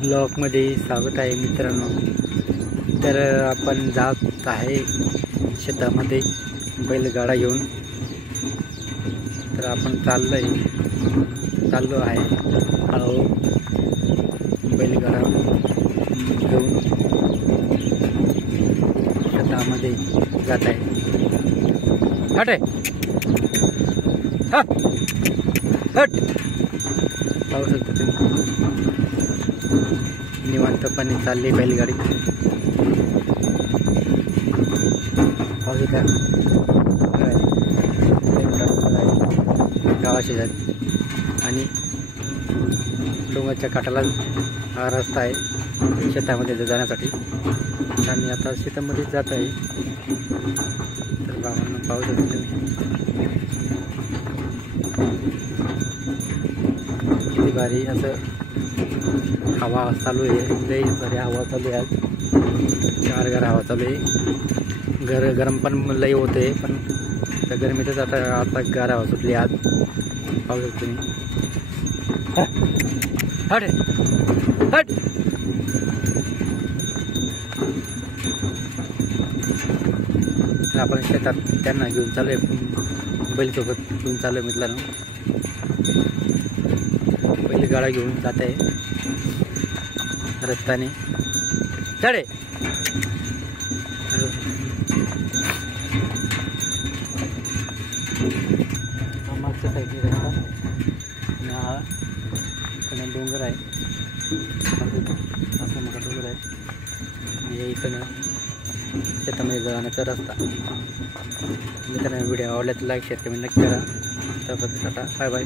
ब्लॉगमध्ये स्वागत आहे मित्रांनो। तर आपण जात आहे शेतामध्ये बैलगाडा घेऊन। तर आपण चाललो आहे हळू बैलगाडा घेऊन शेतामध्ये जात आहे। हट हट पाहू शकता तुम्ही निवांतपणे चालली बैलगाडी। पाहू शकता गावाशी जात आणि डोंगराच्या काठाला हा रस्ता आहे शेतामध्ये जाण्यासाठी। आम्ही आता शेतामध्ये जात आहे। तर बाबांना पाहू शकता तुम्ही किती भारी असं हवा चालू आहे। लई भारी हवा चालू आहे, गार हवा चालू आहे। गरम पण लई होते, पण त्या गरमीतच आता गार हवा सुटली आज। पाहू शकतो तुम्ही। हट हट आपण शेतात त्यांना घेऊन चालू आहे, बैलसोबत घेऊन चालू आहे मित्रांनो। बैलगाडा घेऊन जात आहे रस्त्याने। चढे मागच्या साईडने रस्ता आणि हा इकडं डोंगर आहे, असं मोठा डोंगर आहे आणि इकडं शेतामध्ये जाण्याचा रस्ता। मित्रांनो व्हिडिओ आवडला तर लाईक शेअर कमेंट नक्की करा। त्याबद्दल टाटा बाय बाय।